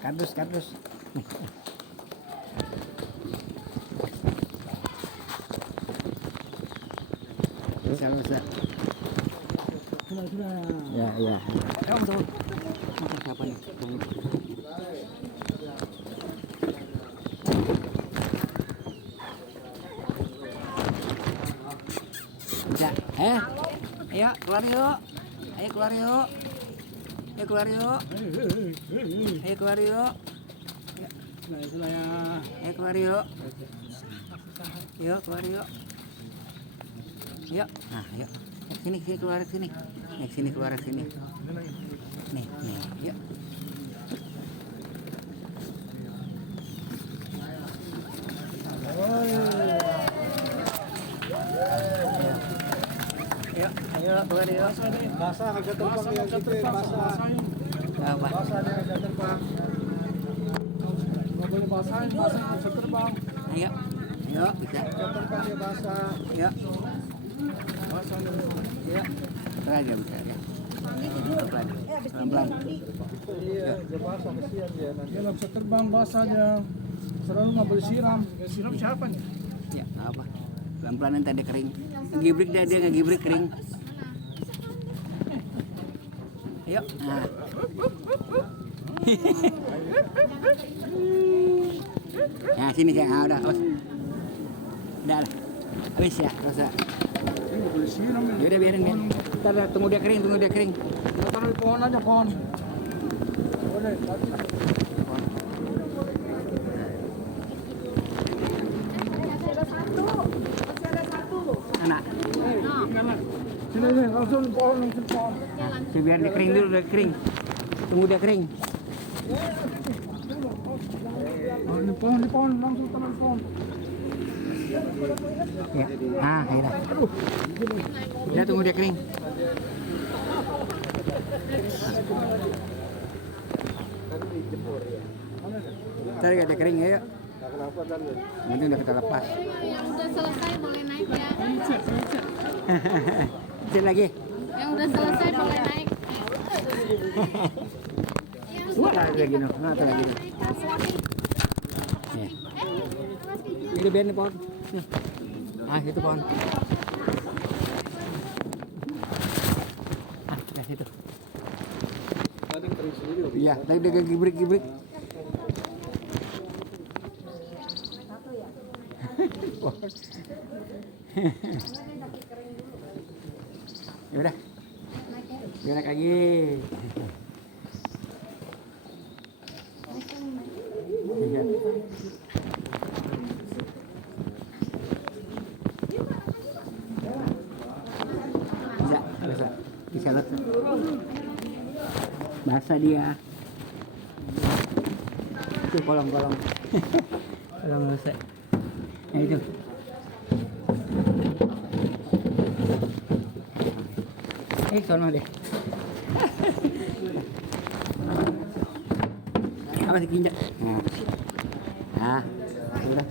kardus. Bisa. Sudah. Ya. Ayo masuk. Makan siapa nih? Bisa. Ayo keluar yuk. Ayo keluar yuk. Nah itulah ya. Ayo keluar yuk. Yuk keluar yuk. Yuk. Nah, yuk. Sini keluar sini. Sini keluar sini. Nih, yuk. Ayo keluar yuk. Basah agak terbang ya gitu ya, basah. Basah dia agak terbang. Nggak boleh basah bisa terbang. Ayo, bisa. Agak terbang dia basah. Yuk. Basah dia. Yuk. Aja bisa ya. Pelan-pelan. Iya, dia basah kesian dia. Dia nggak bisa terbang basahnya. Selalu nggak boleh siram. Siram siapa nih? Ya, apa? Pelan-pelan nanti ada kering. Ngegibrik dia ngegibrik kering. Yuk. Nah. Nah, sini saya. Udah, awas. Udah lah. Habis ya, rasa. Nggak boleh siram. Yaudah biarin. Ntar tunggu dia kering. Kita taruh di pohon aja, pohon. Boleh, tadi. Anak. Sini, langsung di pohon. Biar dia kering dulu, udah kering. Tunggu dia kering. Oh, di pohon, langsung taruh di pohon. Ya. Nah, ayo. Udah tunggu dia kering. Ntar ada kering ya. Nanti udah kita lepas. Yang udah selesai boleh naik ya. Sini lagi. Yang udah selesai boleh naik. Wah, lagi no. Nah, lagi. Ya. Ini biar nih pohon. Nih. Ah, itu pohon. Ah, situ. Tadi kering sendiri. Iya, tadi dia gibrik. Ya udah. Biar naik lagi. Iya. Bisa lot. Basah dia. Itu kolong. Kolong basah. Nah itu. Sono deh. Apa sih kinjak? Nah, udah.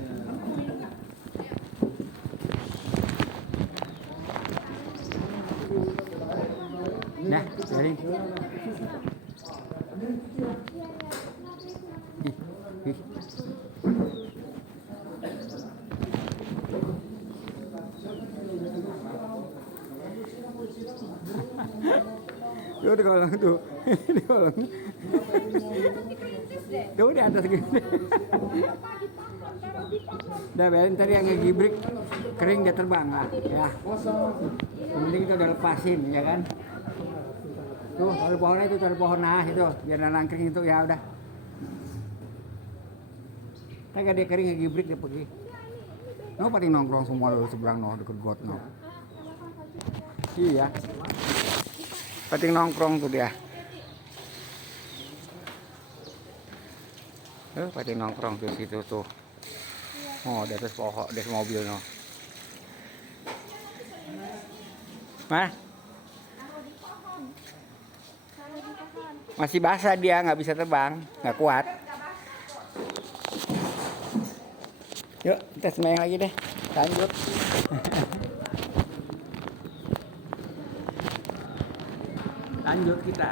Nah, dari. Tuh di kolong tuh, di kolong. Tuh di atas gitu. Udah biarin tadi yang ngegibrik kering dia terbang lah, ya. Yang penting kita udah lepasin, ya kan? Tuh taruh pohonnya itu, taruh pohon nah itu, biar nangkring itu ya udah. Kagak dia kering ngegibrik dia pergi. No paling nongkrong semua lu seberang no deket got no. Iya. Pating nongkrong tuh dia. Pating nongkrong tuh situ tuh. Oh, di atas pohon, di atas mobil no. Mah? Masih basah dia, nggak bisa terbang, nggak kuat. Yuk, kita semayang lagi deh. Lanjut. Lanjut kita.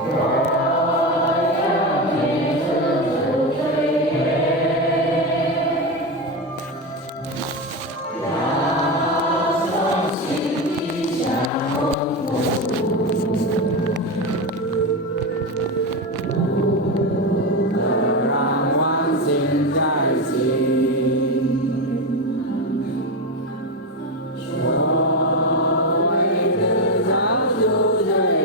Hãy subscribe cho kênh Ghiền Mì Gõ để không bỏ lỡ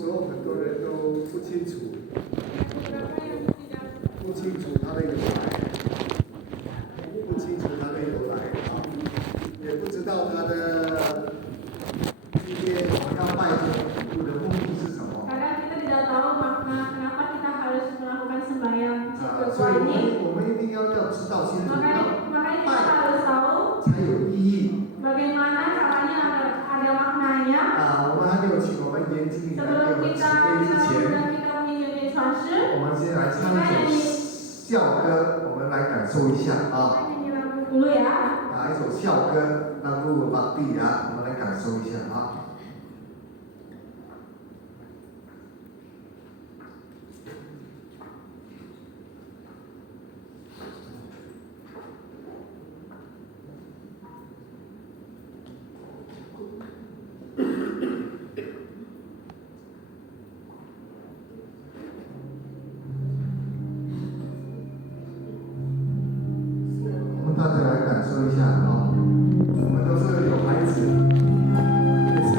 时候很多人都不清楚它的由来，不清楚它的由来啊，也不知道它的今天我要拜这个的目的是什么。 Kadang kita tidak tahu makna kenapa kita harus melakukan sembahyang 所以 spiritual ini. 我们一定要知道清楚， Makanya kita harus tahu 才有意义。 bagaimana caranya ada maknanya. 我们还没有请我们严经理来给 Sebelum 我们 kita 指挥之前， menyanyi transfer, 我们先来唱一首校歌，我们来感受一下啊。 kita nyanyi lagu dulu ya. 一首校歌，那如果把地我们来感受一下啊。 我们大家来感受一下啊，我们都是有孩子，也是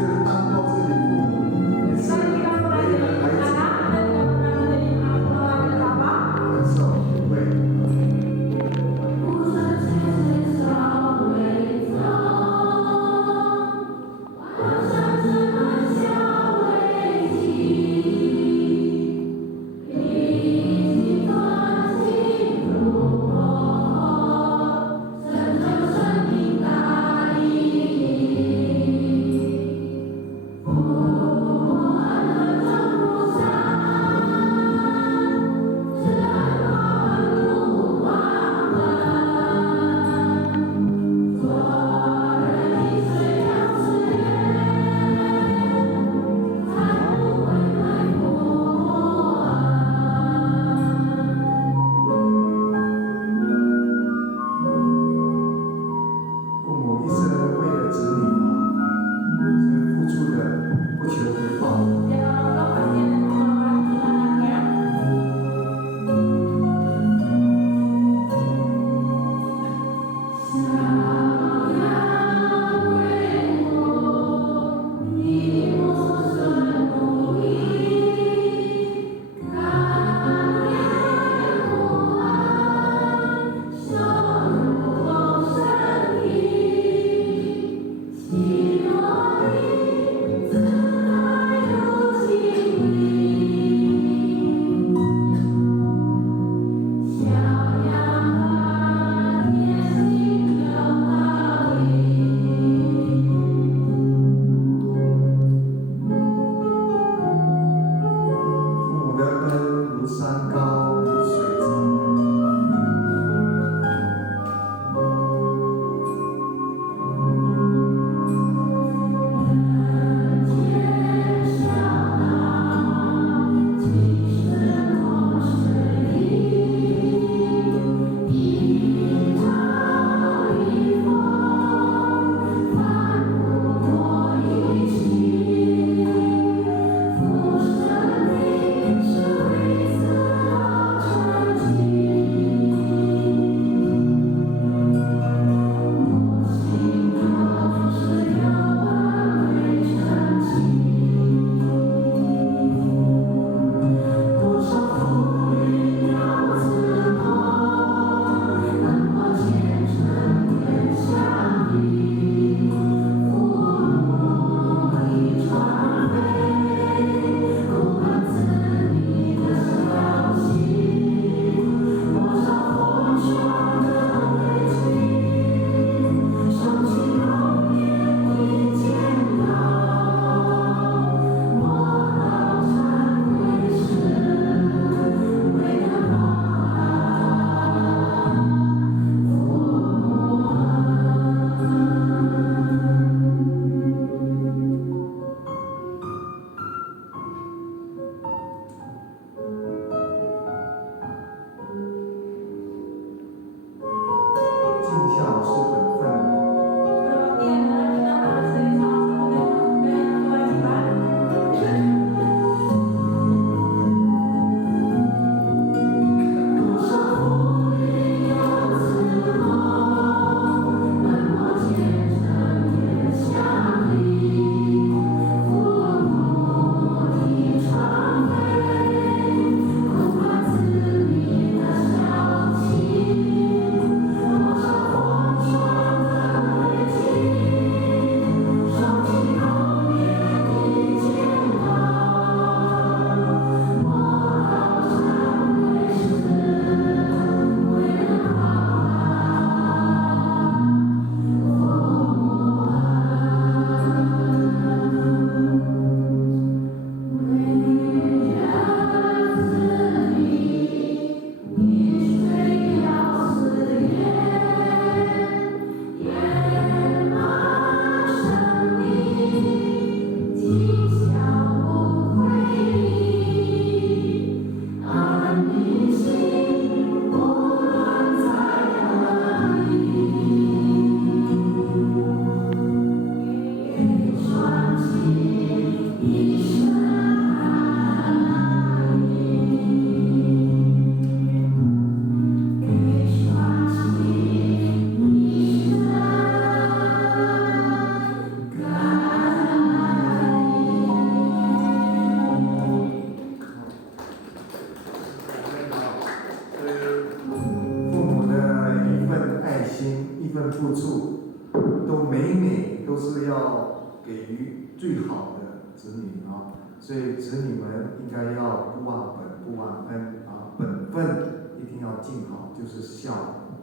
子女啊，所以子女们应该要不忘本不忘恩啊，本分一定要尽好，就是孝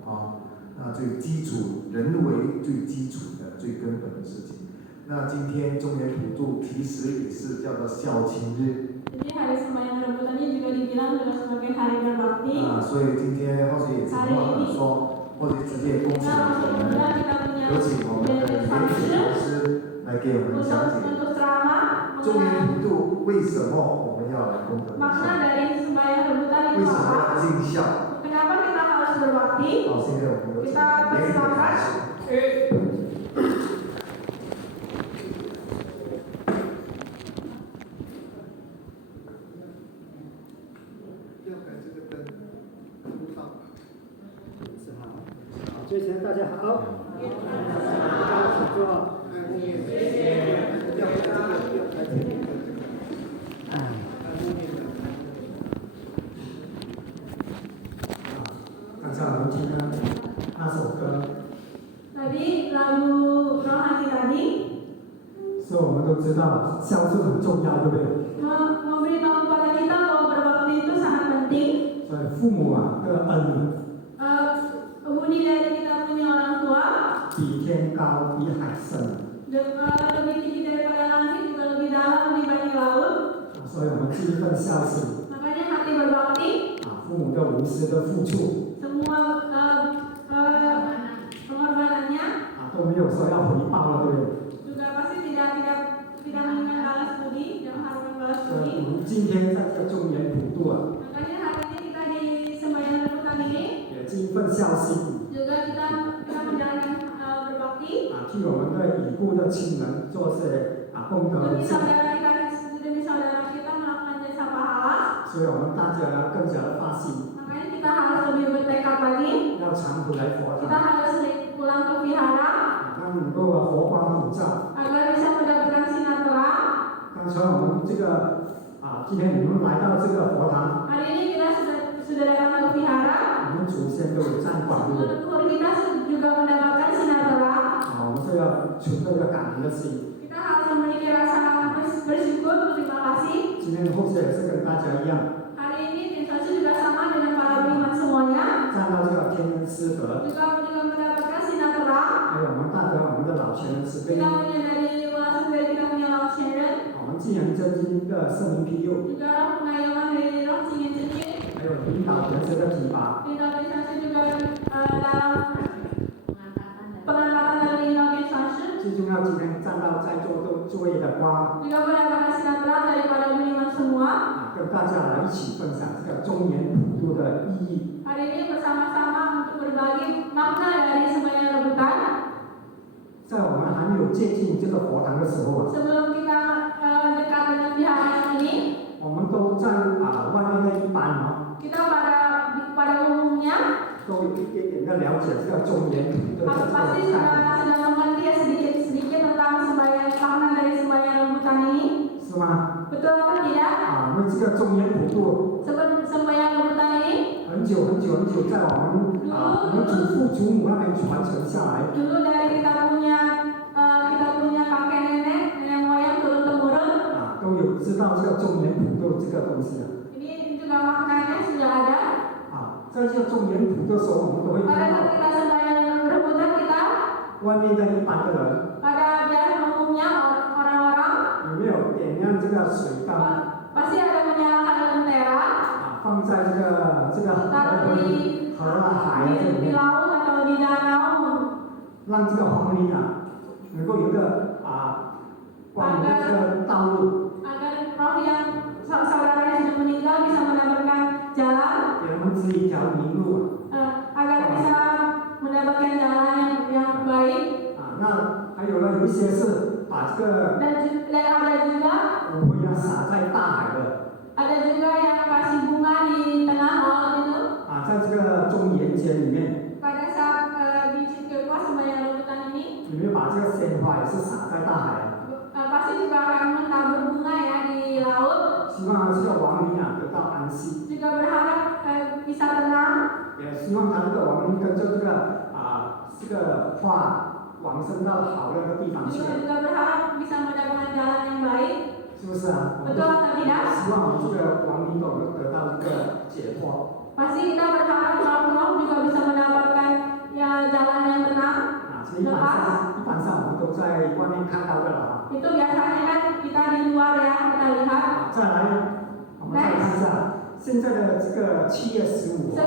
啊。那最基础，人为最基础的、最根本的事情。那今天中原普渡其实也是叫做孝亲日。Jadi hari sembahyang rebutan ini juga dibilang juga sebagai hari berbakti. 所以今天或者也承诺了说，或者直接恭请我们，有请我们的袁子老师来给我们讲解 untuk ceramah 中原 mengenai 普渡为什么我们要来功德 makna dari sembahyang rebutan 为 itu 什么 apa? 要尽孝？ Kenapa kita harus berbakti? 好，现在我们有请 Kita 袁子开 persilakan. 始。要改这个灯，不到。主持人大家好，大家请坐。刚才我们听的那首歌， Tadi lagu rohani tadi 所以我们都知道孝顺很重要，对不对？ memberitahu kepada kita bahwa berbakti itu sangat penting. 所以父母啊的恩 Budi dari kita punya orang tua 比天高，比海深， lebih tinggi daripada langit, juga lebih dalam dibanding laut. 所以我们尽一份孝顺 Makanya hati berbakti, 父母的无私的付出 semua pengorbanannya 都没有说要回报了，对不对？ juga pasti tidak mengingat balas budi, yang harus membalas 所以 budi. 我们今天在这中原普渡啊， Makanya hari ini kita di sembahyang rebutan ini 也尽一份孝心 juga kita menjalankan berbakti 替我们的已故的亲人做些功德 demi saudara kita melakukan jasa pahala. 所以我们大家要更加的发心， Makanya kita harus lebih bertekad lagi. 要常回来佛 Kita 堂， harus sering pulang ke vihara 让能够佛光普照。 agar bisa mendapatkan sinar terang. 刚才我们这个今天你们来到这个佛堂， Hari ini kita sudah datang ke vihara. 我们祖先都有占管，对不对？ Leluhur kita juga mendapatkan sinar terang. 我们是要存着一个感恩的心。 Kita harus memiliki rasa bersyukur, berterima kasih. 今天或者也是跟大家一样， Hari ini Vinsasi juga sama dengan para beriman semuanya. 站到这个天恩师德， Juga mendapatkan sinar terang. 还有我们大家我们的老前人慈悲， Kita menyadari ulasan dari kita punya laut Sharon. 我们既然真经的圣灵庇佑， Juga roh pengayuman dari roh Cingin Cingin. 还有领导人生的提拔， Kita Vinsasi juga dalam pengangkatan dari Lino Vinsasi. 最重要今天站到在座座位的瓜， Juga mendapatkan sinar terang daripada beriman semua. 跟大家来一起分享这个中原普渡的意义。 Hari ini bersama-sama untuk berbagi makna dari sembahyang rebutan. 在我们还没有接近这个佛堂的时候， Sebelum kita dekat dengan vihara yang ini, 我们都在外面的一般 kita pada umumnya 都有一点点的了解这个中原普渡的这 pasti 个概念， sudah mengerti ya sedikit tentang sembahyang makna dari sembahyang rebutan ini. 是吗？ Betul apa tidak? 因为这个中原普渡 Sembahyang rebutan ini 很久在我们祖父祖母那边传承下来， dulu dari kita punya kakek nenek moyang turun temurun. 都有知道这个中原普渡这个东西 Ini juga maknanya sudah ada. 在这个中原普渡的时候，我们都会 Pada 看到 ketika sembahyang rebutan kita 外面的一般的人 pada biasa umumnya orang-orang 有没有点亮这个水缸 pasti ada menyalakan lentera 放在这个 taruh di 河海这里 di 面， laut atau di danau 让这个黄鹂能够有一个光明的这个道路， agar roh yang saudara yang sudah meninggal bisa mendapatkan jalan 给他们指一条明路 agar bisa mendapatkan jalan yang baik 那还有呢，有一些是把这个 dan ada juga 骨灰撒在大海的 ada juga yang kasih bunga di tengah laut itu 在这个中元节里面， pada saat biji keluar sembahyang rebutan ini 有没有把这个鲜花也是撒在大海 pasti juga akan mentabur bunga ya di laut 希望这个亡灵得到安息， juga berharap bisa tenang 也希望他这个亡灵跟着这个花往生到好的地方去。 juga berharap bisa mendapatkan jalan yang baik 是啊？我们 Betul atau tidak? 希望我们这个王领导能得到一个解脱。 Pasti kita berharap kalau kamu juga bisa mendapatkan ya jalan yang tenang. 啊，这一般上我们都在外面看到的了啊。 Itu biasanya kan kita di luar ya kita lihat. 再来，我们再看一下现在的这个7月15号，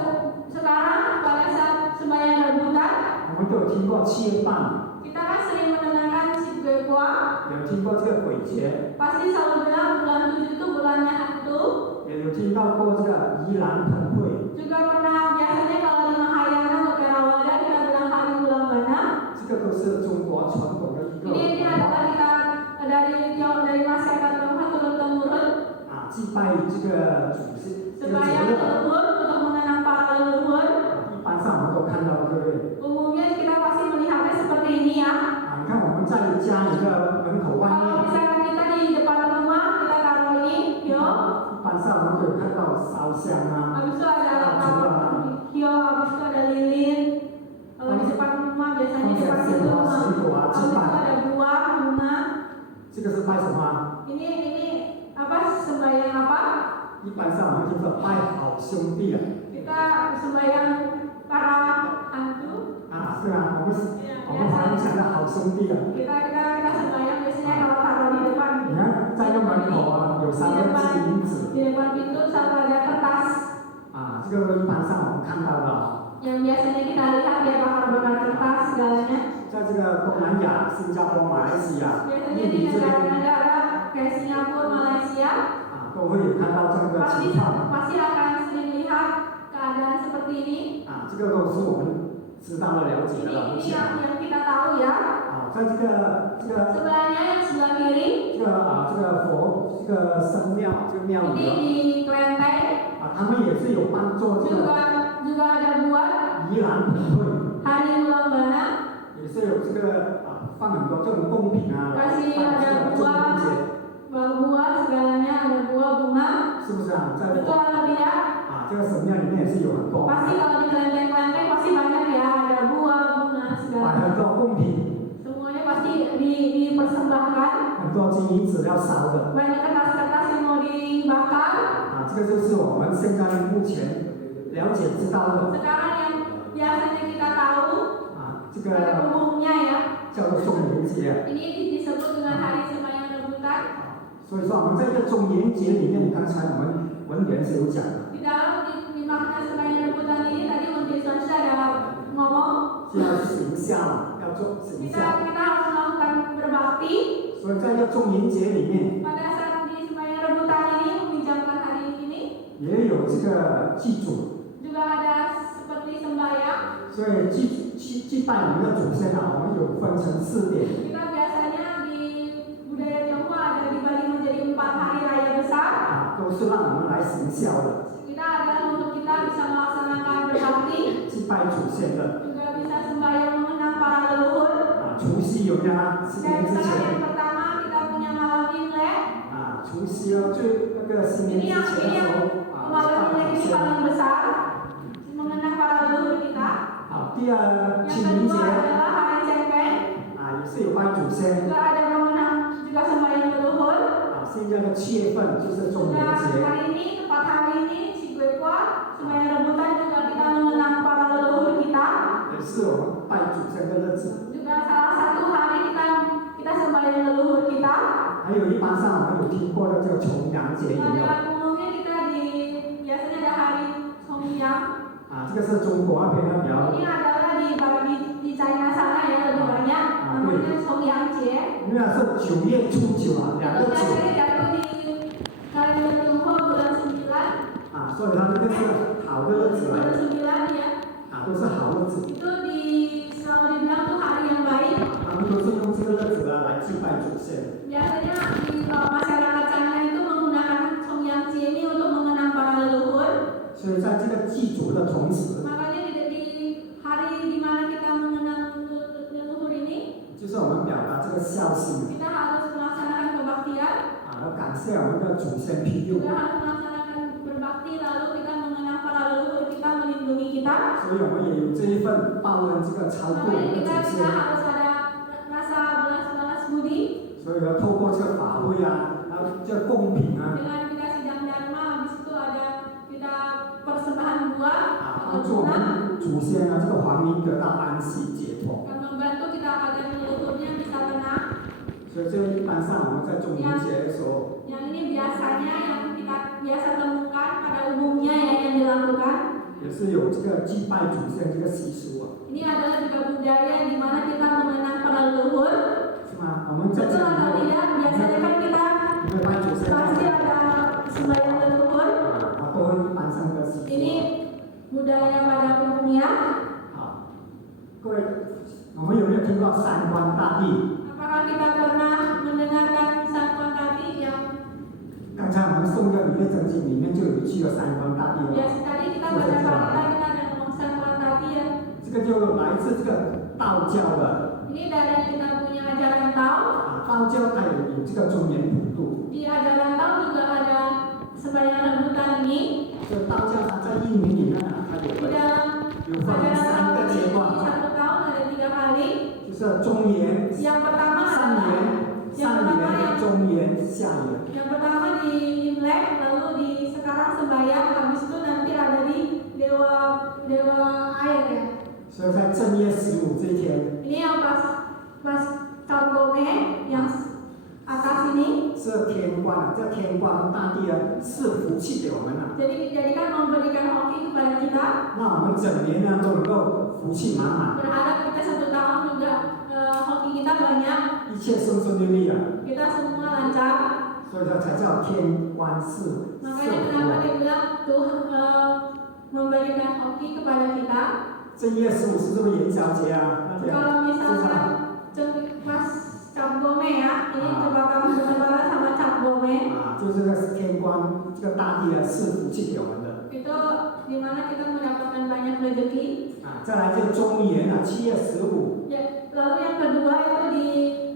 Sekarang pada saat sembahyang rebutan, 我们都有听过7月半， kita kan sering mendengarkan si Bekwa. 有听过这个鬼节， Pasti selalu bilang bulan 7 itu bulannya hantu. 也有听到过这个宜兰喷会， Juga pernah biasanya kalau di Mahayana atau Theravada kita bilang hari bulan mana. 这个都是中国传统的一个 Ini adalah kita dari masyarakat Tionghoa turun temurun 啊祭拜这个祖先这个节 sembahyang 日。 leluhur untuk mengenang para leluhur. 一般上我们都看到，对不对？ Umumnya kita pasti melihatnya seperti ini ya. 啊，你看我们在家里的门口外 Kalau 面， misalkan kita di depan rumah kita taruh ini, hio. 一般上我们都有看到烧香啊， Habis itu ada hio, habis itu ada lilin. Kalau di depan rumah biasanya di depan pintu rumah. Habis itu ada buah, bunga. 这个是拜什么啊？ Ini apa sembahyang apa? 一般上我们就是拜好兄弟啊。 Kita sembahyang para hantu. 啊，是啊，我们华人讲的好兄弟啊。 Kita sembahyang biasanya kalau taruh di depan. 你看在这门口啊，有3个金银子 Di depan pintu selalu ada kertas 啊，这个一般上我们看到的啊。 yang biasanya kita lihat dia bakar kertas segalanya. 在这个东南亚、新加坡、马来西亚、 Biasanya 印 di 尼这边 negara-negara kayak Singapura, Malaysia 啊，都会有看到这个情况 pasti akan sering lihat keadaan seperti ini. 啊，这个都是我们知道的、了解的了，目 Ini 前 yang kita tahu ya. 啊，在这个 Sebelahnya yang sebelah kiri 这个佛这个神庙这个庙 ini 里 di Klenteng 啊，他们也是有帮助这个 juga ada buat 宜兰喷会， hari bulan bana. 也是有这个啊放很多这种贡品啊，来 Kasih 办这 ada 个中元节， buah segalanya ada buah bunga. 是不是啊？在 Betul atau tidak? 啊这个神庙里面也是有很多 Pasti kalau di kelenteng-kelenteng pasti banyak ya, ada buah, bunga, 买 segala. 很多贡品， Semuanya pasti dipersembahkan. 很多金银子要烧的 Banyak kertas-kertas yang mau dibakar. 啊，这个就是我们现在目前了解知道的 Sekarang yang biasanya kita tahu 啊，这 pada 个 umumnya ya, 叫做中元节。 ini disebut dengan hari sembahyang rebutan. 所以说我们在这个中元节里面，刚才我们文员是有讲的， Di dalam di makna sembahyang rebutan ini tadi Menteri Sosial ada ngomong 是要行孝，要做行 kita 孝。 harus melakukan berbakti. 所以在这个中元节里面， Pada saat di sembahyang rebutan ini meminjamkan hari ini 也有这个祭祖， juga ada seperti sembahyang. 所以祭拜我们的祖先啊，我们有分成4点 Kita biasanya di budaya Tionghoa ada dibagi menjadi 4 hari raya besar. 啊，都是让我们来行孝的， Kita adalah untuk kita bisa melaksanakan berbakti, 祭拜祖先的 juga bisa sembahyang mengenang para leluhur. 啊。除夕有没有啊？新 Dan 年之 sekarang 前 yang pertama kita punya malam Imlek. 啊，除夕哦，最那个新年 Ini 之 yang 前的时候啊， malam 拜 Imlek 祖 ini 先。 paling besar, mengenang para leluhur kita. 好，第二 Yang 清明 kedua 节 adalah hari Cengkeh, 啊，也是有拜祖先 juga ada mengenang juga sembahyang leluhur. 啊。现在的7月份就是中元 Dan 节。 hari ini, tepat hari ini, si Gwekwa, sembahyang rebutan juga kita mengenang para leluhur kita. 也是我们拜祖先的日子。 Juga salah satu hari kita sembahyang leluhur kita. 还有一般上我们有听过的这个重阳节有没有？ Pada umumnya kita biasanya ada hari Songyang. 啊，这个是中国那边的比较， Ini adalah di China sana ya lebih banyak. Namanya Songyang Jie. 因为是9月初9啊，2 Itu 个 biasanya 9 jatuh di kalender Tionghoa bulan 9. 啊，所以它这个是好的日子来 Bulan 的 9 ya. 啊，都是好日子， Itu selalu dibilang tuh hari yang baik. 他们都是用这个日子来祭拜祖先。 Biasanya di masyarakat China itu menggunakan Songyang Jie ini untuk mengenang para leluhur. 所以在这个祭祖的同时， Makanya di hari di mana kita mengenang leluhur ini, 就是我们表达这个孝心 kita harus melaksanakan kebaktian, 啊，要感谢我们的祖先庇佑 juga。harus melaksanakan berbakti, lalu kita mengenang para leluhur kita, melindungi kita. 所以我们也有这一份报恩这个超度我 Makanya 们的 kita 祖 kita 先。 harus ada rasa balas budi. 所以要透过这个法会啊，要这贡品啊， Dengan kita sidang dharma, habis itu ada kita persembahan buah 啊， atau 帮助我 bunga 们祖先啊这个皇民得到安息解脱。 yang membantu kita agar leluhurnya bisa tenang. 所以这一般上我们在中元节的时候， Yang ini biasanya yang kita biasa temukan pada umumnya ya yang dilakukan. 也是有这个祭拜祖先这个习俗啊， Ini adalah juga budaya di mana kita mengenang para leluhur. 是吗？我们在这 Betul 里 atau 面， tidak? Biasanya kan kita 我们拜祖先 pasti 在 ada sembahyang leluhur. 啊，都一般上的习俗 Ini 啊。 budaya pada umumnya. 好，各位，我们有没有听过三官大帝？ Apakah kita pernah mendengarkan Sangkuan Tati yang 刚才我们诵的《礼乐真经》里面就有一句的三官大帝 biasa 哦， tadi kita baca Parita kita ada ngomong Sangkuan Tati ya. 这个就来自这个道教的 Ini dari kita punya ajaran Tao. 啊，道教它有这个中原普渡， Di ajaran Tao juga ada sembahyang rebutan ini. 这道教它在印尼里面啊，它 Di 有 dalam 有分 ajaran 三 Tao 个 ini 阶 di 段， satu tahun ada 3 kali. 就是中元、 Yang pertama 上 adalah 元、上元、中元、下元。 yang pertama di Imlek, lalu di sekarang sembahyang, habis itu nanti ada di dewa air ya. 所以在正月15这一天， Ini yang pas Cap Gome yang atas ini. 这天官啊，这天官大帝啊，赐福气给我们啊， Jadi dijadikan memberikan hoki kepada kita. 让我们整年呢都能够福气满满， Berharap kita 1 tahun juga hoki kita banyak, 一切顺顺利利啊， kita semua lancar. 所以说才叫天官赐 Makanya 福 kenapa 啊。 dia bilang memberikan hoki kepada kita. 正月15是不是元宵节啊？大家 Kalau 知道 misalkan pas Cap Gome ya, ini terbakar berlebaran sama Cap Gome. 啊，就是这个天官这个大帝啊赐福气给我们的 Itu dimana kita mendapatkan banyak rezeki. 啊。再来就中元啊，7月15 Ya, lalu yang kedua itu di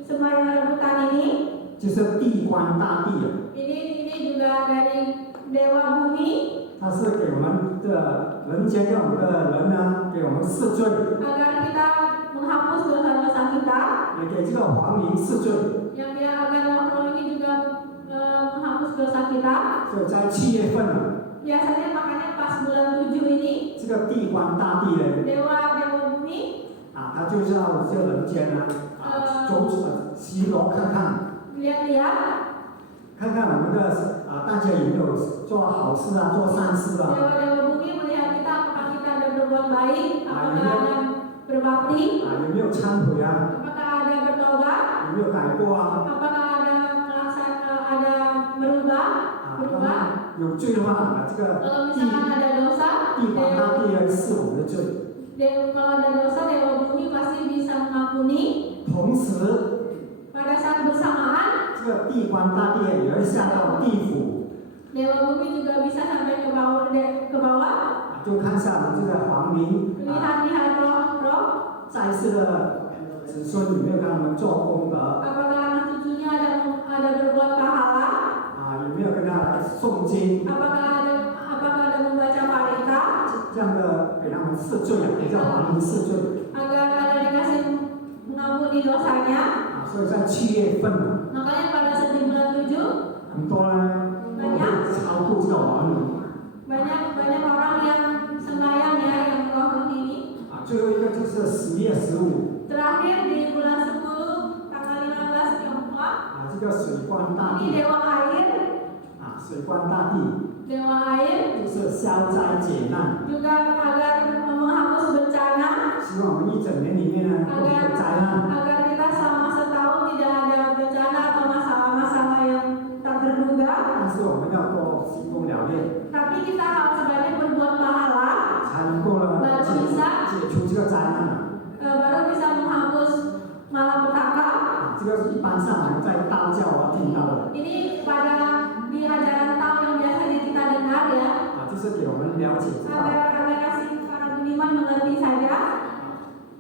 sembahyang rebutan ini. 就是地官大帝啊， Ini juga dari Dewa Bumi 他是给我们的人间给我们的人呢，给我们赦罪， agar kita menghapus dosa-dosa kita. 也给这个皇民赦罪。 Yang dia agar roh ini juga menghapus dosa kita. 所以在7月份啊， Biasanya makanya pas bulan 7 ini 这个地官大帝呢， Dewa Bumi 啊，他就是要这人间呢，啊，巡逻看看， lihat-lihat 看看我们的大家有没有做好事啊，做善事啊， Dewa Bumi melihat kita apakah kita ada berbuat baik, apakah ada berbakti, 啊，有没有忏悔啊， apakah ada bertobat, 有没有改过啊， apakah ada berubah, 啊，那么有罪的话，啊，这个 kalau misalkan ada dosa, 地官大帝来赦我们的罪。 kalau ada dosa Dewa Bumi pasti bisa mengampuni. 同时， Pada saat bersamaan 这个地官大帝也会下到地府， Dewa Bumi juga bisa sampai ke bawah 啊，就看一下我们这个皇民啊， lihat-lihat roh-roh 在世的子孙有没有跟他们做功德， apakah anak cucunya ada berbuat pahala, 啊，有没有跟他来诵经， apakah ada membaca parita 这样的给他们赦罪啊，给这皇民赦罪 agar ada dikasih mengampuni dosanya. 啊，所以在7月份啊， Makanya pada saat di bulan 7很多呢都会超度这个皇民 banyak orang yang sembahyang ya yang roh ini. 啊，最后一个就是10月15 Terakhir di bulan 10 tanggal 15 Tionghoa 啊，这个水官大 ini 帝 Dewa Air, 啊，水官大帝 Dewa Air 就是消灾解难， juga agar menghapus bencana, 希望我们一整年里面呢都没有灾难。 agar kita selama setahun tidak ada bencana atau masalah-masalah yang tak terduga. 但是我们要多行功了愿， Tapi kita harus banyak berbuat pahala, 才能够呢解除这个灾难啊！ baru bisa menghapus malapetaka. 啊，这个是一般上我们在道教听到的 Ini di ajaran Tao yang biasanya kita dengar ya, 啊，就是给我们了解知道。 agar kasih para budiman mengerti saja.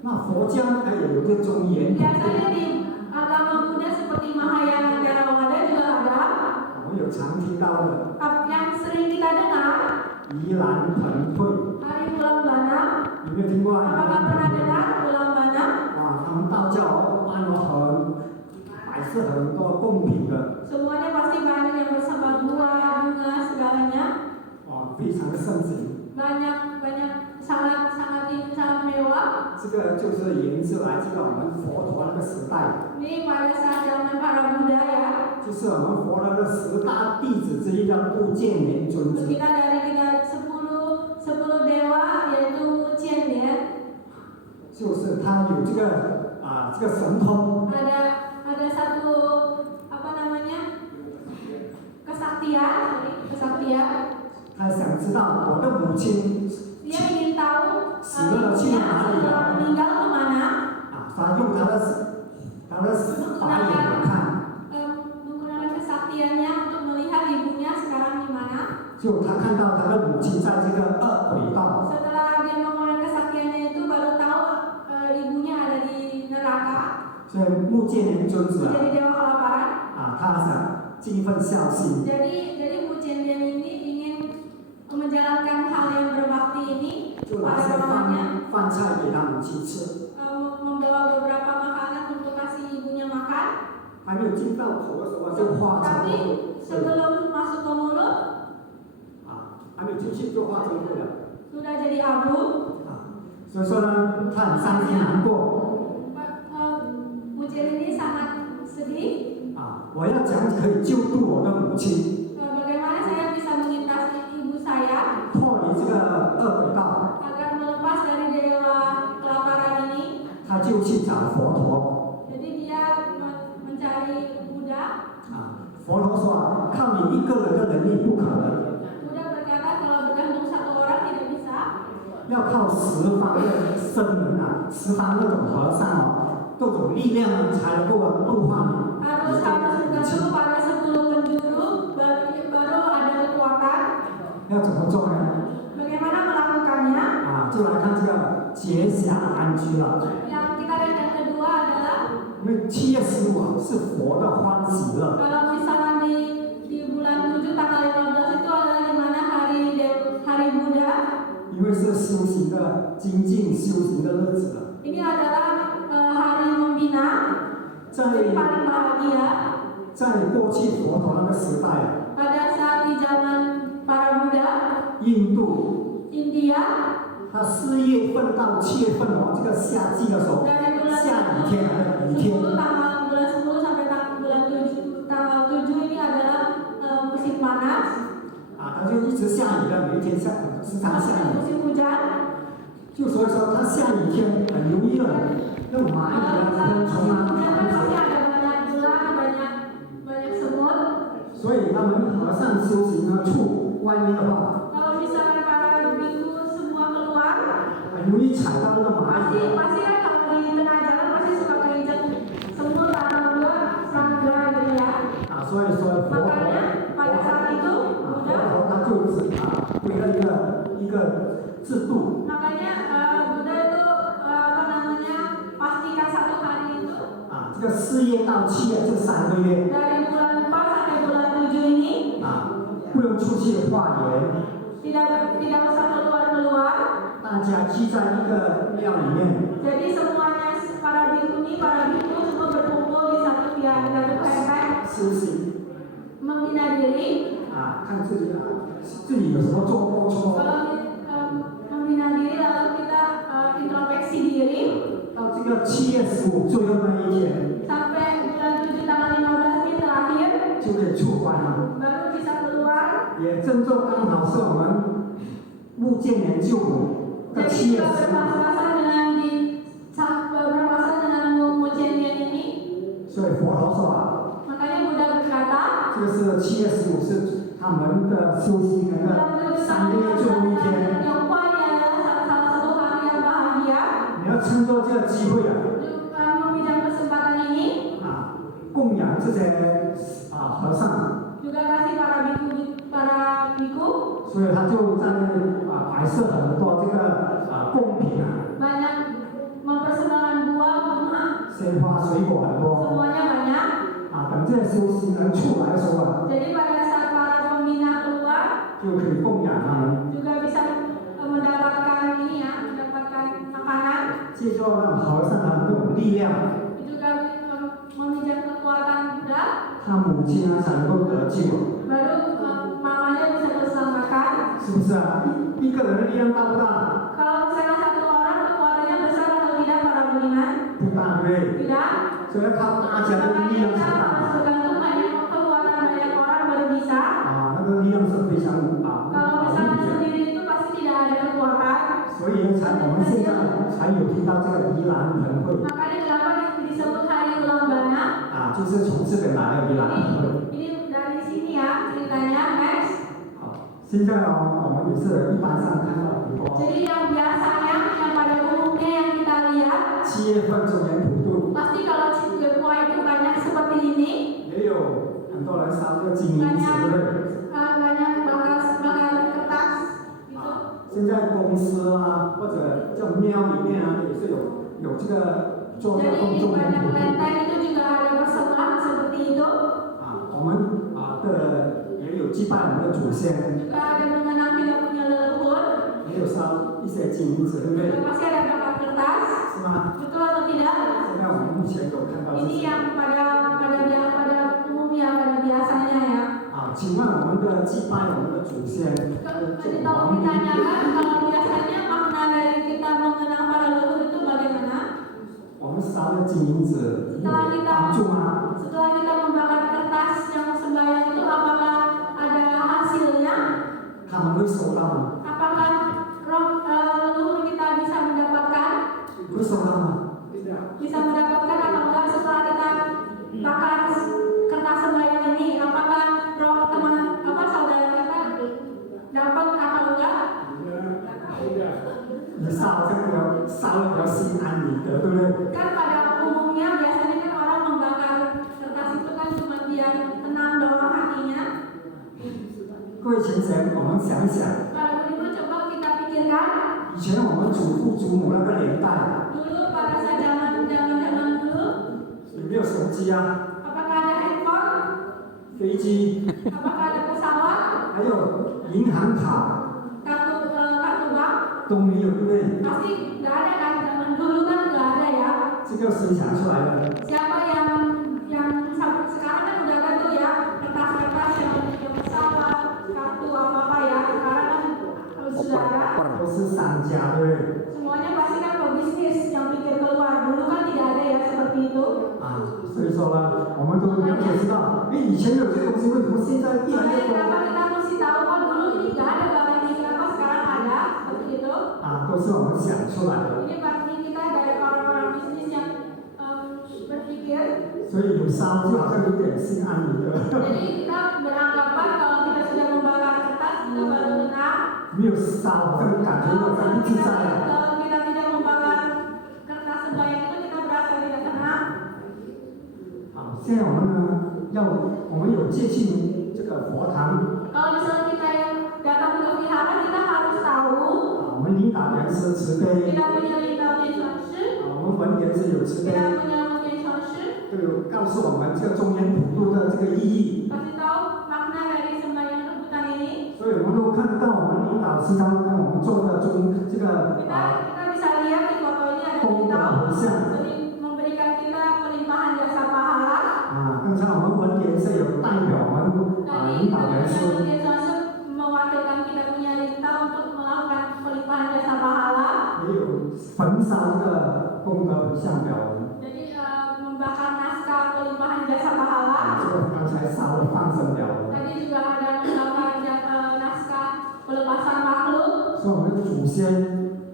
那佛教它也有个中元普渡， Biasanya di agama Buddha seperti Mahayana Theravada juga ada. 我们有常听到的 Yang sering kita dengar 盂兰盆会， hari bulan Bana. 有没有听过啊？ Apakah pernah dengar bulan Bana? 哇，他们道教办了摆设很多贡品的， Semuanya pasti banyak yang 升级， banyak sangat mewah. 这个就是源自来这个我们佛陀那个时代， Ini pada saat zaman para Buddha ya. 就是我们佛陀的10大弟子之一的目犍连尊者， Kita dari kita 10 dewa yaitu Mujien Lian. 就是他有这个神通， Ada satu apa namanya kesaktian. 他想知道我的母亲 Dia ingin tahu Setelah ibunya Cina hari ya. setelah meninggal kemana. 他用他的法眼来看， Menggunakan kesaktiannya untuk melihat ibunya sekarang di mana. 就他看到他的母亲在这个恶鬼道， Setelah dia menggunakan kesaktiannya itu baru tahu ibunya ada di neraka. 所以目犍连尊者 Jadi dewa kelaparan. 他想尽一份孝心， Jadi Mujien Lian ini ingin menjalankan hal yang berbakti ini 就拿 pada 些 mamanya, 饭菜给他母亲吃， membawa beberapa makanan untuk kasih ibunya makan. 还没有进到口的时候就化成 Tapi 灰， sebelum masuk ke mulut 还没有进去就化成灰了， sudah jadi abu. 所以说呢，他很伤心难过， Mujien ini sangat sedih. 我要怎样可以救度我的母亲， Bagaimana saya bisa mengintasi ibu saya 脱离这个恶鬼道， agar melepas dari dewa kelaparan ini. 他就去找佛陀， Jadi dia mencari Buddha. 佛陀说靠你一个人的能力不可能。 Buddha berkata kalau bergantung satu orang tidak bisa. 要靠10方的僧人10方那种和尚各种力量才能够度化你。 Harus bergantung pada 10 penjuru baru ada kekuatan. 要怎么做呢？ Bagaimana melakukannya? 就来看这个结祥安居了。 Yang kita lihat yang kedua adalah 因为7月15是佛的欢喜乐， kalau misalnya di bulan 7 tanggal 15 itu adalah di mana hari Buddha. 因为是修行的精进修行的日子了。 Ini adalah hari membina, 在 paling bahagia 在过去佛陀那个时代， pada saat di zaman para Buddha. 印度 India 它4月份到7月份这个夏季的时候， dari bulan 下雨天还是雨天， 10 bulan 10 sampai bulan 7 tanggal 7 ini adalah musim panas. 它就一直下雨的，每一天时常下雨。 Musim hujan. 就所以说，它下雨天很容易那蚂蚁昆虫 Hujan pasti ada banyak ular, banyak semut. 所以他们和尚修行处外面的话， Kalau misalnya para biku semua keluar, 很容易踩到那个蚂蚁。 pasti kan kalau di tengah jalan pasti suka keinjak semut atau ular, serangga gitu ya. 所以说佛陀 Makanya pada saat itu 佛 Buddha 陀他就规了一个制度， makanya Buddha itu apa namanya pastikan satu hari itu 这个4月到7月这3个月， dari bulan 4 sampai bulan 7 ini 不能出去化缘， tidak usah keluar. 大家聚在一个庙里面， Jadi semuanya para biku semua berkumpul di satu pempek 休息， membina diri. 看自己有什么做过错。 Kalau membina diri lalu kita introspeksi diri 到这个7月15最后那一天， sampai bulan 7 tanggal 15 ini terakhir 就可以出关了。 baru bisa keluar. 也正正刚好是我们目犍连救母的 Jadi 7月 kita 15。 berpasangan dengan Mujien Lian ini. 所以佛陀说 Makanya Buddha berkata 这个是7月15是他们的修行人的3个月最后一天。 yang paling adalah salah satu hari yang bahagia. 你要趁着这个机会Meminjam kesempatan ini 供养这些和尚， juga kasih para biku 所以他就在摆设很多这个贡品 banyak mempersembahkan buah bunga 鲜花水果很多 semuanya banyak. 等这些修行人出来的时候 Jadi pada saat para pembina keluar 就可以供养他们， juga bisa mendapatkan makanan 借助让和尚他们这种力量， juga meminjam kekuatan Buddha 他母亲才能够得救， baru mamanya bisa terselamatkan. 是不是一个人的力量大不大？ Kalau misalnya satu orang kekuatannya besar atau tidak para budiman? 不大，对不对？ Tidak. 所以要靠大家的力 Makanya 量 kita 才 harus 大。 bergantung banyak kekuatan banyak orang baru bisa. 那个力量是非常 Kalau misalnya sendiri itu pasti tidak ada kekuatan. 所以我们现在才有听到这个宜兰人会 Makanya kenapa disebut hari ulang bana? 就是从日本来的宜兰人会。 Ini dari sini ya ceritanya, Max. 现在我们也是一般上看到很多 Jadi yang biasanya yang pada umumnya yang kita lihat 7月份中元普渡， pasti kalau Cipgepua itu banyak seperti ini, 也有很多人烧这个金银纸，对不对？ banyak bakar kertas gitu. 现在公司或者叫庙里面也是有这个做这个 Jadi 公 di 众元 banyak 普渡。 kelenteng itu juga ada persembahyan seperti itu. 我们也有祭拜我们的祖先， Juga ada mengenang tidak punya leluhur. 也有烧一些金银纸，对不对？ Juga pasti ada bakar kertas. 是吗？ Betul atau tidak? 现在我们目前有看到这 Ini 些。 yang pada umumnya pada biasanya ya. 请问我们的祭拜我们的祖先， Jadi kalau ditanyakan kalau biasanya makna dari kita mengenang para leluhur itu bagaimana? 我们烧的金银纸有帮助吗？ Setelah kita membakar kertas yang sembahyang itu apakah ada hasilnya? 他们会收到吗？ Apakah roh leluhur kita bisa mendapatkan? 会收到吗？ Bisa mendapatkan atau enggak setelah kita bakar kertas sembahyang ini? Apakah roh teman saudara kita dapat atau enggak? 你烧这个烧了比较心安理得，对不对？ Kan pada umumnya biasanya kan orang membakar kertas itu kan cuma biar tenang doang hatinya. 各位贤贤，我们想一想， Para beribu coba kita pikirkan 以前我们祖父祖母那个年代， dulu pada saat zaman dulu 有没有手机啊？ apakah ada handphone, 飞机， apakah ada pesawat, 还有银行卡 kartu bank? 都没有，对不对？ Pasti nggak ada kan, zaman dulu kan nggak ada ya. 这个谁想出来的？ Siapa yang sekarang kan udah ada tuh ya kertas-kertas yang bentuknya pesawat, kartu apa ya. Sekarang kan sudah ada. 都是商家，对不对？ Semuanya pasti kan pebisnis yang pikir keluar. Dulu kan tidak ada ya seperti itu. 所以说呢，我们都了解知道，以前有这个东西，为什么现在越来 Makanya 越多？ kenapa kita mesti tahu kan dulu ini nggak ada barang ini, kenapa sekarang ada seperti itu. 都是我们想出来的。 Ini pasti kita dari orang-orang bisnis yang berpikir. 所以有烧就好像有点心安理得。 Jadi kita beranggapan kalau kita sudah membakar kertas kita baru tenang. 没有烧，好像感觉到在不自在。 Kalau kita tidak membakar kertas sembahyang itu kita berasa tidak tenang. 现在我们呢，我们有接近这个佛堂， Kalau misalnya kita yang datang ke vihara kita harus tahu 我们领导人是慈悲， kita punya lintau diensuansi, 我们文人是有慈悲， kita punya diensuansi. 都有告诉我们这个中间普渡的这个意义。 Kasih tahu makna dari sembahyang rebutan ini. 所以我们都看到我们领导时常跟我们做的这个 Kita bisa lihat di foto ini ada 功德 lintau 回向。 sering memberikan kita pelimpahan jasa pahala. 刚才我们文人是有代表我们 Tadi 领导人 yang 说， diensuansi mewakilkan kita punya lintau untuk melakukan pelimpahan jasa pahala. 也有焚烧这个功德回向表文。 Jadi membakar naskah pelimpahan jasa pahala. 这个刚才烧的放生表文， Tadi juga ada membakar naskah pelepasan makhluk. 是我们的祖先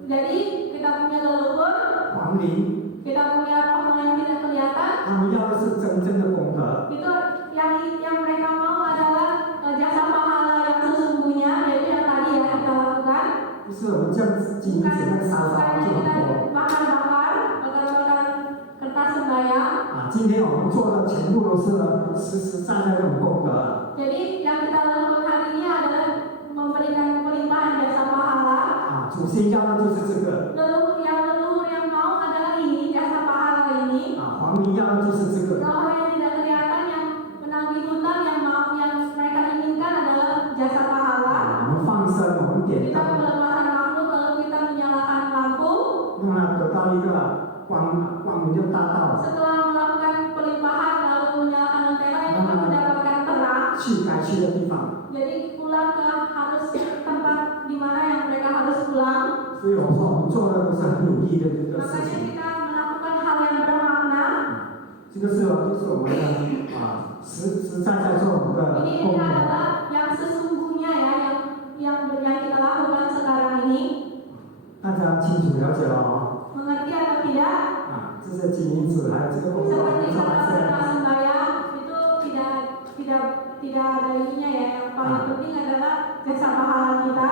Jadi kita punya leluhur, 皇陵， kita punya roh yang tidak kelihatan. 他们要的是真正的功德。 Itu yang mereka mau adalah jasa pahala yang sesungguhnya, yaitu yang tadi ya kita lakukan. 不是我们这样子金子那个烧烧 Bukan 就很 kita 多。 bakar kertas sembahyang. 今天我们做的全部都是实实在在这种功德。 Jadi yang kita lakukan hari ini adalah memberikan pelimpahan jasa pahala. 祖先要的就是这个， Leluhur yang mau adalah ini jasa pahala ini. 皇陵要的就是这个。 Roh yang tidak kelihatan yang menagih hutang yang mereka inginkan adalah jasa pahala. 我们放生，我们点 Kita 灯， pelepasan makhluk lalu kita menyalakan lampu. 让它得到一个光明的大道， Setelah melakukan pelimpahan lalu menyalakan lentera itu kan mendapatkan terang. 去去该去的地方。 Jadi pulang ke harus tempat di mana yang mereka harus pulang. 所以我说我们做的都是很有意义的这个事 Makanya 情。 kita melakukan hal yang bermakna. 这个是就是我们的实在做我们的 Ini 功德。 adalah yang sesungguhnya ya, yang kita lakukan sekarang ini. 大家清楚了解了哦。 Mengerti atau tidak? 这些金银子还有这个工作， Seperti 我们 kata 这 kita sembahyang itu tidak ada ininya ya. Yang paling penting adalah jasa pahala kita.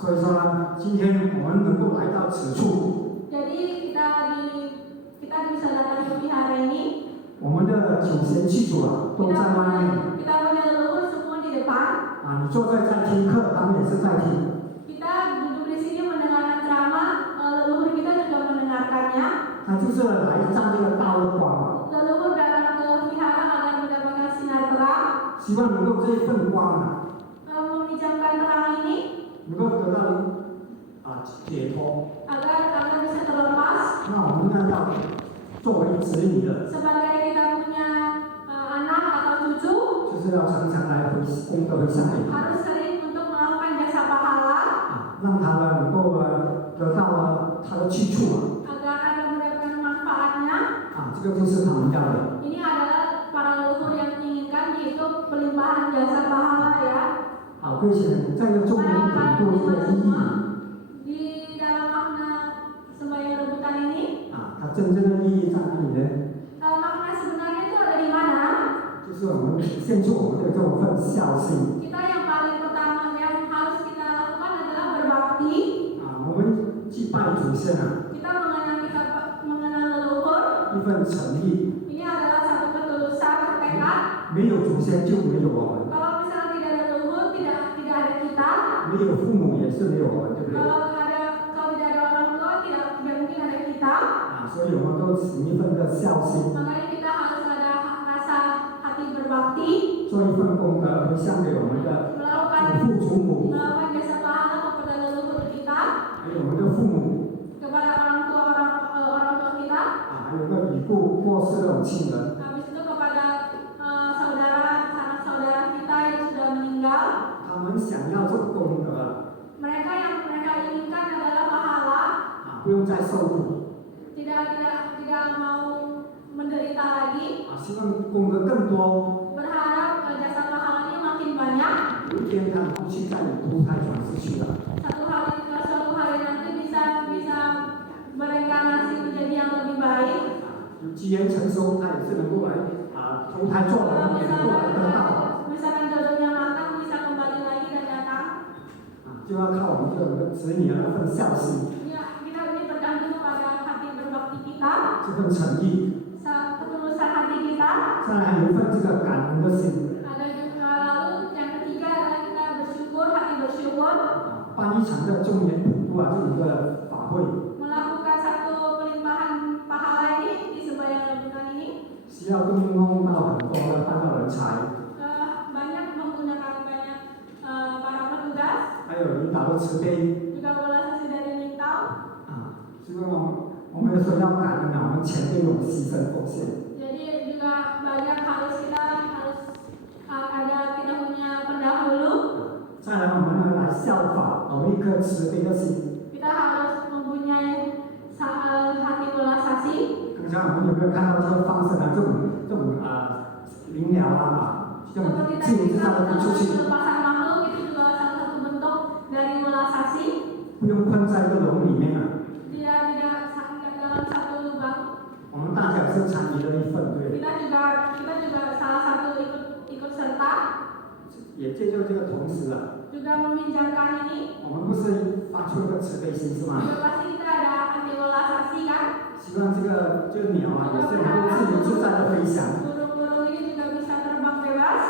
所以说呢，今天我们能够来到此处， Jadi kita bisa datang ke vihara ini. 我们的九贤七祖都在外面。 Kita punya leluhur semua di depan. 你坐在听课，他们也是在听。 Kita duduk di sini mendengarkan ceramah, leluhur kita juga mendengarkannya. 他就是来照这个道的光， Leluhur datang ke vihara agar mendapatkan sinar terang, 希望能够这一份光 meminjamkan terang ini 能够得到解脱。 agar bisa terlepas. 那我们呢要作为子女的， Sebagai kita punya anak atau cucu, 就是要常常来功德回向给他， harus sering untuk melakukan jasa pahala 让他们能够得到他的去处 agar Anda mendapatkan manfaatnya. 这个就是他们要的。 Ini adalah para leluhur yang inginkan, yaitu pelimpahan jasa pahala ya. 并且在这个中年普渡这个意义 di dalam makna sembahyang rebutan ini, 它真正的意义在哪里呢？ makna sebenarnya itu ada di mana? 就是我们体现出我们的这份孝心 Kita yang paling pertama yang harus kita lakukan adalah berbakti. 我们祭拜祖先 Kita mengenal leluhur. 一份诚意。 Ini adalah satu ketulusan, tekad. 没有祖先就没有我们， Kalau misalnya tidak ada leluhur, tidak ada kita. 没有父母也是没有我们，对不对？ Kalau tidak ada orang tua, tidak mungkin ada kita. 所以我们都持一份的孝心， Makanya kita harus ada rasa hati berbakti, 做一份功德回向给我们的祖父祖母， melakukan jasa pahala kepada leluhur kita, 还有我们的父母， kepada orang tua kita, 还有个已故过世的亲人， habis itu kepada sanak saudara kita yang sudah meninggal. 他们想要这个功德 Mereka yang mereka inginkan adalah pahala, 不用再受苦， tidak mau menderita lagi, 希望功德更多。 berharap jasa pahalanya makin banyak. 有一天他们不去再投胎转世去了， Suatu hari nanti bisa bereinkarnasi menjadi yang lebih baik. 有机缘成熟，他也是能够来投胎做人，也能够来得到。 Misalkan jodohnya matang, bisa kembali lagi dan datang. 就要靠我们这个子女的那份孝心， Ya, kita ini bergantung kepada hati berbakti kita, 这份诚意， ketulusan hati kita. 再来有一份这个感恩的心， Ada juga lalu yang ketiga adalah kita bersyukur, hati bersyukur. 办一场的中年普渡这一个法会， Melakukan satu pelimpahan pahala ini di sembahyang rebutan ini, 需要动用到很多的大道人才， banyak menggunakan banyak para petugas, 还有领导的慈悲 juga belas kasih dari Mintal. 所以我们说要感恩我们前辈有牺牲奉献。 Jadi juga banyak harus ada kita punya pendahulu. 再来，我们呢来效法我们一颗慈悲的心。 Kita harus mempunyai hati belas kasih. 刚才我们有没有看到这个放生这种灵疗这种 Seperti 自 tadi 由自在的 kita 飞出去， pelepasan makhluk itu juga salah satu bentuk dari belas kasih. 不用困在一个笼里面 Tidak dalam satu lubang. 我们大家也是参与了一份，对。 Kita juga salah satu ikut serta. 也借助这个同时 Juga meminjamkan ini. 我们不是发出一个慈悲心是吗？ Juga pasti kita ada hati belas kasih kan. 希望这个鸟也是能够自由自在的飞翔， Burung-burung ini juga bisa terbang bebas.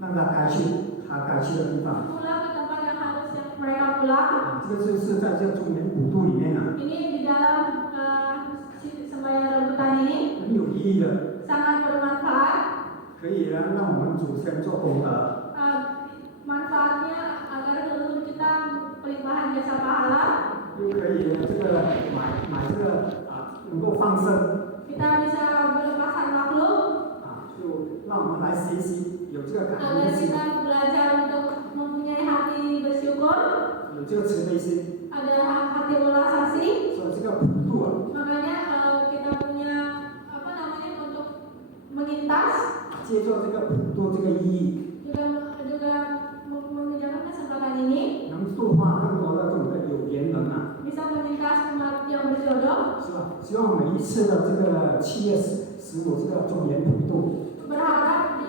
让它该去的地方。 Pulang ke tempat yang harusnya mereka pulang. 这个就是在这个中年普渡里面 Ini di dalam sembahyang rebutan ini 很有意义的， sangat bermanfaat. 可以让我们祖先做功德。 Manfaatnya agar leluhur kita pelimpahan jasa pahala. 又可以这个买这个能够放生 Kita bisa berlepasan makhluk. 就让我们来学习有这个感恩 agar 的心， kita belajar untuk mempunyai hati bersyukur, 有这个慈悲心， ada hati belas kasih. 所以这个普度啊， Makanya kita punya untuk melintas 借助这个普度这个意义， juga mengucapkan kesempatan ini 能度化更多的这种的有缘人啊， bisa melintas umat yang berjodoh. 是吧？希望每一次的这个7月15这个中元普度 Berharap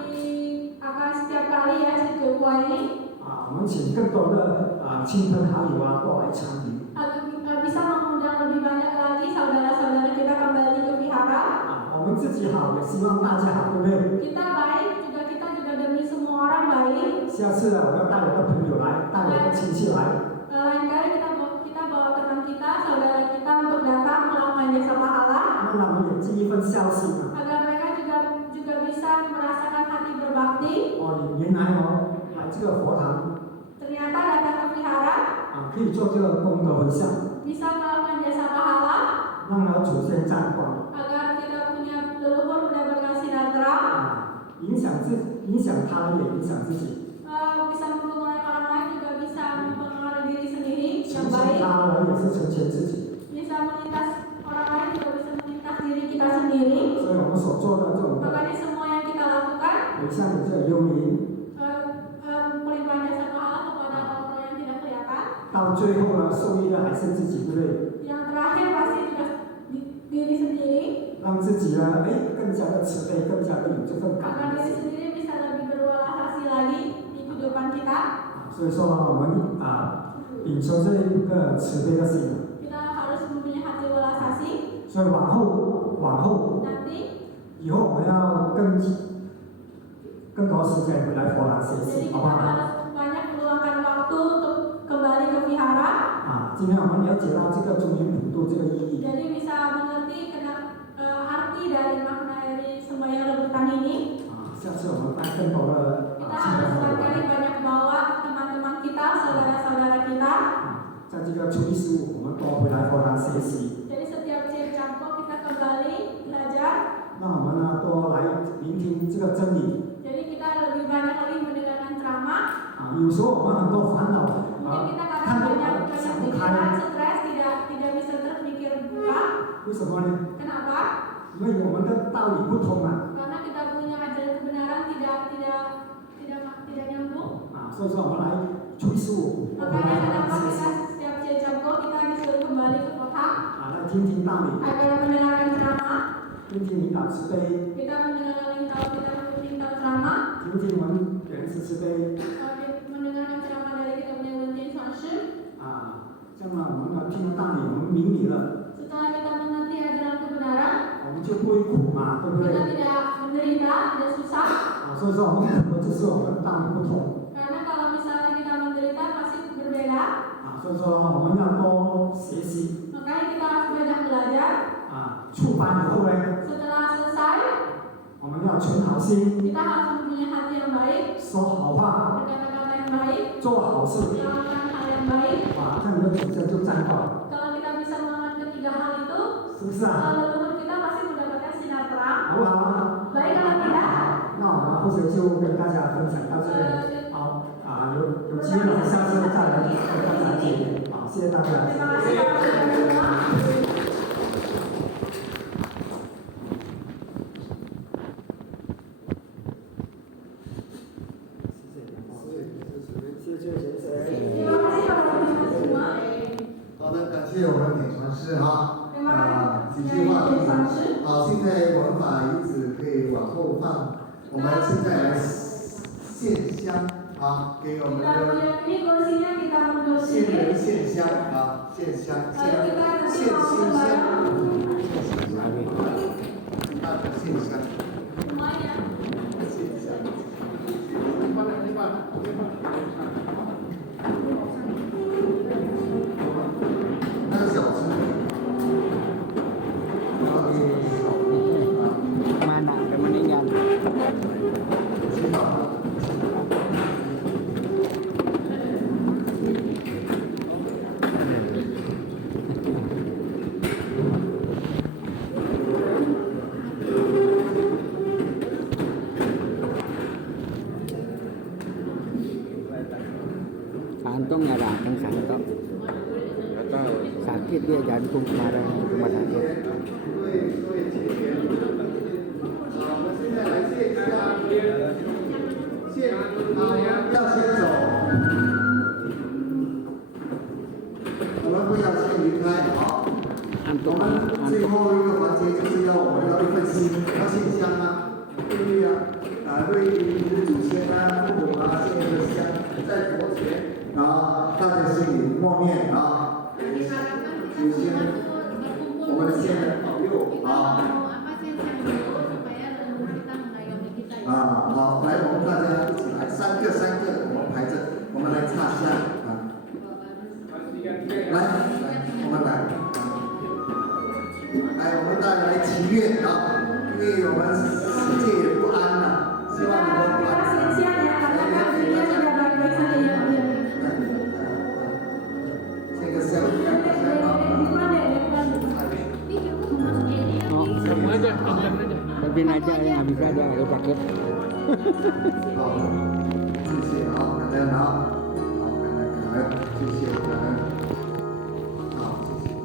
akan setiap kali ya si Kekua ini 啊，我们请更多的亲朋好友啊过来参与 agar bisa mengundang lebih banyak lagi saudara-saudara kita kembali ke vihara. 啊，我们自己好，也希望大家好，对不对？ Kita baik, kita juga demi semua orang baik. 下次呢，我要带我的朋友来，带我的亲戚来。 Lain kali kita bawa teman kita, saudara kita untuk datang melakukan jasa pahala 那我们也尽一份孝心啊！ agar mereka juga bisa merasakan hati berbakti. 哦，原来哦，来这个佛堂 Ternyata datang ke vihara 啊，可以做这个功德回向， bisa melakukan jasa pahala 让了祖先沾光 agar kita punya leluhur mendapatkan sinar terang. 啊，影响他人，也影响自己。 Bisa mempengaruhi orang lain juga bisa mempengaruhi diri sendiri 成 yang 全 baik. 他人也是成全自己。 Bisa melintas orang lain juga bisa melintas diri kita sendiri. 所以我们所做的这种的， Makanya semua yang kita lakukan 回向的这个幽灵， melimpahkan jasa pahala kepada orang-orang yang tidak kelihatan. 到最后呢，受益的还是自己，对不对？ Yang terakhir pasti juga diri sendiri. 让自己呢，更加的慈悲，更加的有这份 Agar 感恩 diri 心。 sendiri bisa lebih berwelas asih lagi di kehidupan kita. 所以说我们秉承这一个慈悲的心。 Kita harus mempunyai hati welas asih. 所以往后 Nanti 以后我们要更多时间回来佛堂学 jadi 习，好 kita 不好？ harus banyak meluangkan waktu untuk kembali ke vihara. 今天我们了解到这个中元普渡这个意义。 Jadi bisa mengerti arti dari makna dari sembahyang rebutan ini. 下次我们带更多的 Kita 亲 harus 朋好友 sekali 来。 banyak bawa teman-teman kita, saudara-saudara kita. 在这个初一十五，我们多回来佛堂学习。 Jadi setiap Campo kita kembali belajar. 那我们呢，多来聆听这个真理。 Jadi kita lebih banyak lagi mendengarkan ceramah. 有时候我们很多烦恼 Mungkin kita 看 kadang 不 banyak 想不 pikiran, 开， stres, tidak bisa terpikir buka. 为什么呢？ Kenapa? 因为我们的道理不通啊。 Karena kita punya ajaran kebenaran tidak nyambung. 所以说我们来初一十五，我们 Makanya 来 kenapa 学 kita 习 setiap Campo kita disuruh kembali ke kota 来听听道理， agar mendengarkan ceramah. 听听领导慈悲， Kita mendengarkan ceramah, 听听我们人慈慈悲。 mendengarkan ceramah dari kita punya Wentin Sanshi. 这样呢，我们呢听了道理，我们明理了， Setelah kita mengerti ajaran kebenaran, 我们就不会苦嘛，对不 kita 对？ tidak menderita, tidak susah. 所以说我们苦的就是我们道理不同。 Karena kalau misalnya kita menderita pasti berbeda. 所以说我们要多学习。 Makanya kita harus banyak belajar. 出班以后呢， Setelah selesai, 我们要存好心， kita harus mempunyai hati yang baik, 说好话， berkata-kata yang baik, 做好事。 melakukan hal yang baik. 这样你的祖先就沾光， Kalau kita bisa melakukan ketiga hal itu, 是不是啊？ leluhur kita pasti mendapatkan sinar terang. 好不好？ Baik kalau tidak, 那我们或者就跟大家分享到这里。好有机会我们下次再来跟大家见面。好，谢谢大家。 terima kasih para semua. Terima kasih para teman semua. 好的，感谢我们点传师哈。 Terima kasih 几句话 Kiai传师。 好，现在我们把椅子可以往后放，我们现在来献香啊，给我们 Kita 的 punya ini kursinya kita mundur 先 sedikit. 人献香啊，献香， Lalu kita nanti 献 mau 新香， sembarang 大家献香， semuanya. 献香。那个小吃，然后给小啊， Mana ada meninggal. 知道。 Terima jantungnya datang santok. Nggak tahu. Sakit dia jantung kemarin di rumah sakit. 要先走，我们不要先离开。好，我 Antum 们最 antum 后一个环节就是我们要一份信箱啊，对不对啊？对于你的祖先啊、父母啊，献一个香在佛前，然后大家心里默念啊，祖先，我们的先人保佑啊。 好，来，我们大家一起来，三个，我们排着，我们来插香啊。来，我们来，来，我们大家来祈愿啊，因为我们世界也不安呐，希望你们不安。 这个香， Oh, kamu aja, bantuin aja ya, nggak bisa dia ada sakit. 好，谢谢啊，感恩啊，好，感恩，谢谢感恩，好，谢谢。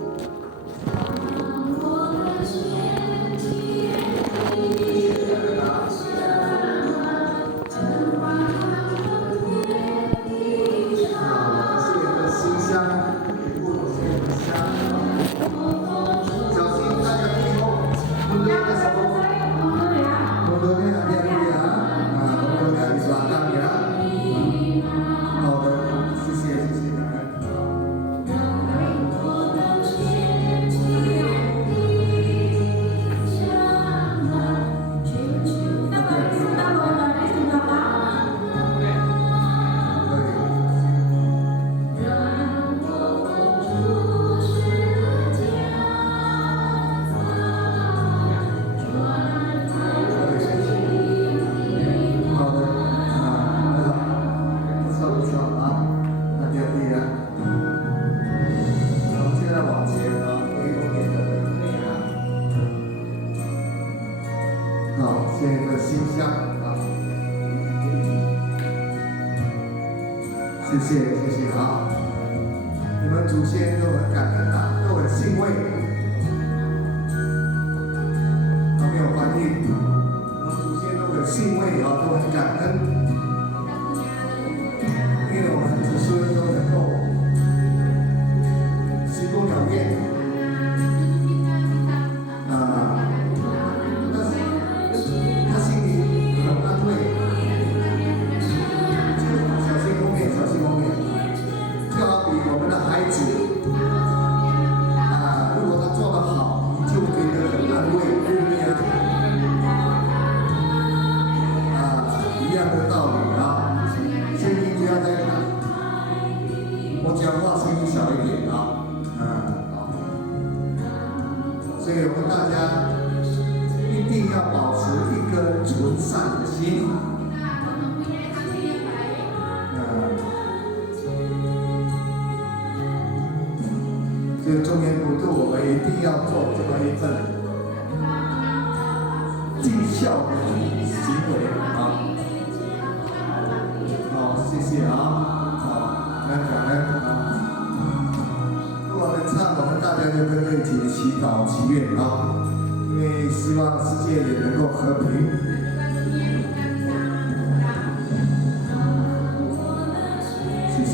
谢谢啊！你们祖先都很感恩啊，都很欣慰。他没有翻译，我们祖先都很欣慰啊，都很感恩，因为我们子孙都能够喜出了愿啊，他心里很安慰。 就好比我们的孩子，如果他做得好，你就觉得很安慰，对不对一样的道理啊。声音不要太大，我讲话声音小一点啊，所以我们大家一定要保持一颗纯善的心。 所以中原普渡，我们一定要做这么一份尽孝的行为啊！好，谢谢啊！好，感恩啊！我们唱，我们大家就跟着一起祈祷祈愿啊！因为希望世界也能够和平。谢谢。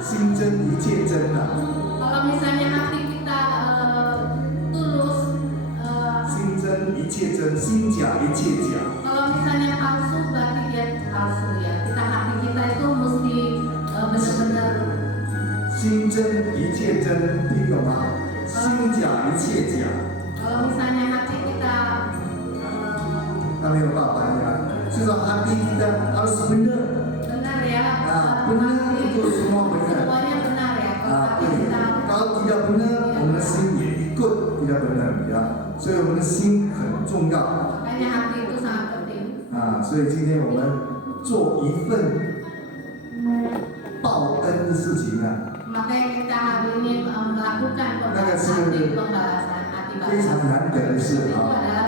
心真一切真呐。Kalau misalnya hati kita tulus, 心真一切真，心假一切假。 kalau misalnya palsu berarti dia palsu ya. Kita hati kita itu mesti benar-benar. 心真一切真，听懂吗？心假一切假。 Kalau misalnya hati kita 他没有办法呀，心就是hati kita harus benar. Benar ya. Benar itu semua benar. Semuanya benar ya. Kalau hati kita Kalau tidak benar，我们的心也ikut tidak benar ya。所以我们的心很重要。 makanya hati itu sangat penting. 所以今天我们做一份报恩的事情啊， Makanya kita hari ini melakukan pembalasan hati非常 balasan. 难得的事 Itu 啊。 adalah